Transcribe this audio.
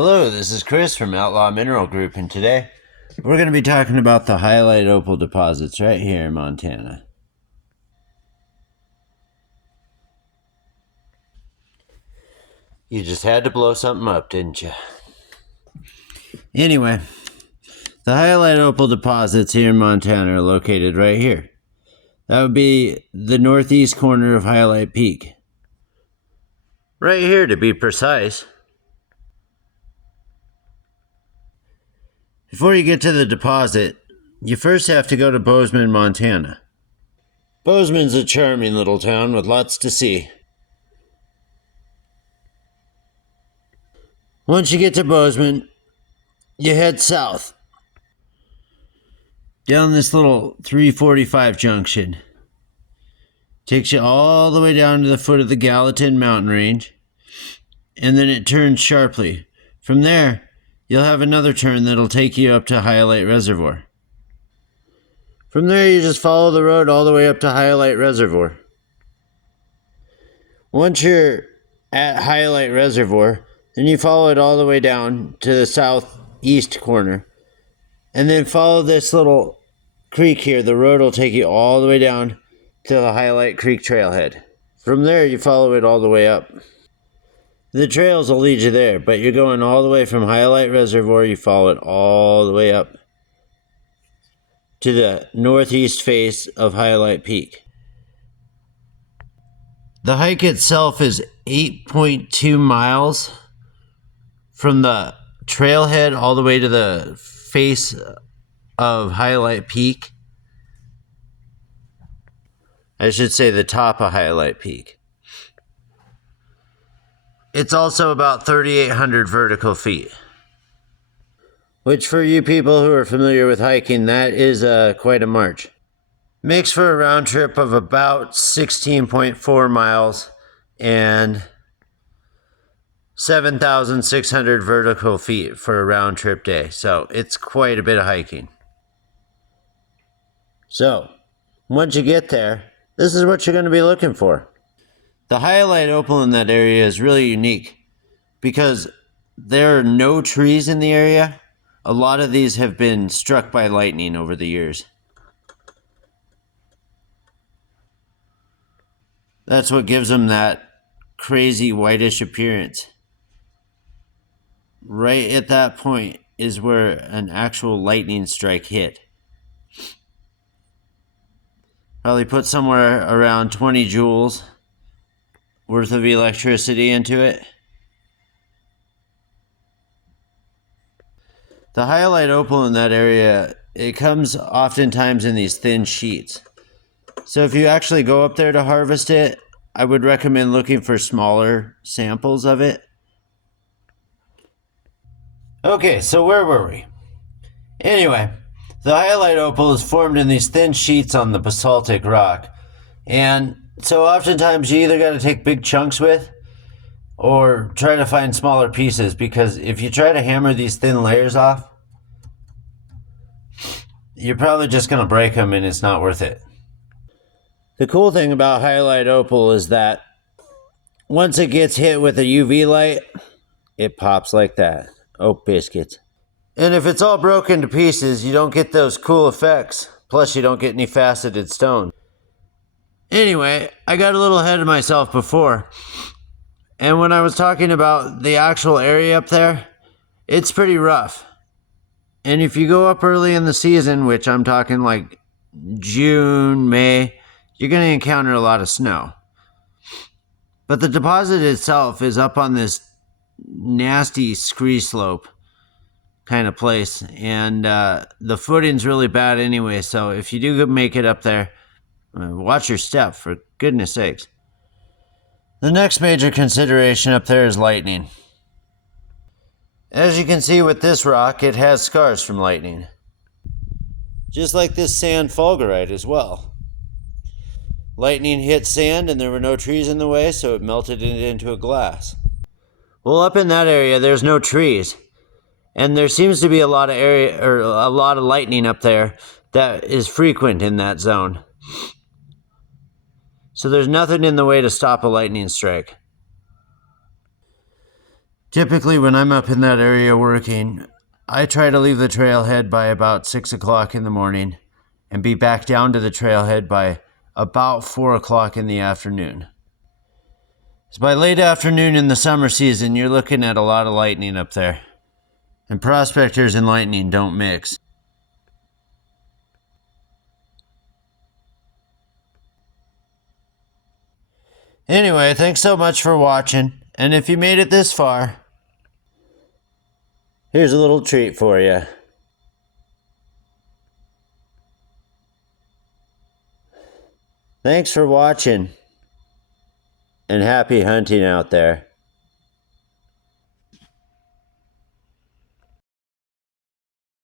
Hello, this is Chris from Outlaw Mineral Group, and today we're going to be talking about the hyalite opal deposits right here in Montana. You just had to blow something up, didn't you? Anyway, the hyalite opal deposits here in Montana are located right here. That would be the northeast corner of Hyalite Peak. Right here, to be precise. Before you get to the deposit, you first have to go to Bozeman, Montana. Bozeman's a charming little town with lots to see. Once you get to Bozeman, you head south. Down this little 345 junction. Takes you all the way down to the foot of the Gallatin mountain range. And then it turns sharply. From there, you'll have another turn that'll take you up to Hyalite Reservoir. From there, you just follow the road all the way up to Hyalite Reservoir. Once you're at Hyalite Reservoir, then you follow it all the way down to the southeast corner. And then follow this little creek here. The road will take you all the way down to the Hyalite Creek trailhead. From there, you follow it all the way up. The trails will lead you there, but you're going all the way from Hyalite Reservoir. You follow it all the way up to the northeast face of Hyalite Peak. The hike itself is 8.2 miles from the trailhead all the way to the face of Hyalite Peak. I should say the top of Hyalite Peak. It's also about 3,800 vertical feet. Which for you people who are familiar with hiking, that is quite a march. Makes for a round trip of about 16.4 miles and 7,600 vertical feet for a round trip day. So it's quite a bit of hiking. So, once you get there, this is what you're going to be looking for. The hyalite opal in that area is really unique because there are no trees in the area. A lot of these have been struck by lightning over the years. That's what gives them that crazy whitish appearance. Right at that point is where an actual lightning strike hit. Probably put somewhere around 20 joules worth of electricity into it. The hyalite opal in that area, it comes oftentimes in these thin sheets. So if you actually go up there to harvest it, I would recommend looking for smaller samples of it. Okay, so where were we? Anyway, the hyalite opal is formed in these thin sheets on the basaltic rock. And so oftentimes you either got to take big chunks with or try to find smaller pieces, because if you try to hammer these thin layers off, you're probably just going to break them and it's not worth it. The cool thing about hyalite opal is that once it gets hit with a UV light, it pops like that. Oh, biscuits. And if it's all broken to pieces, you don't get those cool effects. Plus, you don't get any faceted stone. Anyway, I got a little ahead of myself before. And when I was talking about the actual area up there, it's pretty rough. And if you go up early in the season, which I'm talking like June, May, you're going to encounter a lot of snow. But the deposit itself is up on this nasty scree slope kind of place. And the footing's really bad anyway, so if you do make it up there, watch your step, for goodness sakes. The next major consideration up there is lightning. As you can see with this rock, it has scars from lightning. Just like this sand fulgurite as well. Lightning hit sand and there were no trees in the way, so it melted it into a glass. Well, up in that area, there's no trees. And there seems to be a lot of lightning up there that is frequent in that zone. So there's nothing in the way to stop a lightning strike. Typically, when I'm up in that area working, I try to leave the trailhead by about 6 o'clock in the morning and be back down to the trailhead by about 4 o'clock in the afternoon. So by late afternoon in the summer season, you're looking at a lot of lightning up there. And prospectors and lightning don't mix. Anyway, thanks so much for watching. And if you made it this far, here's a little treat for you. Thanks for watching. And happy hunting out there.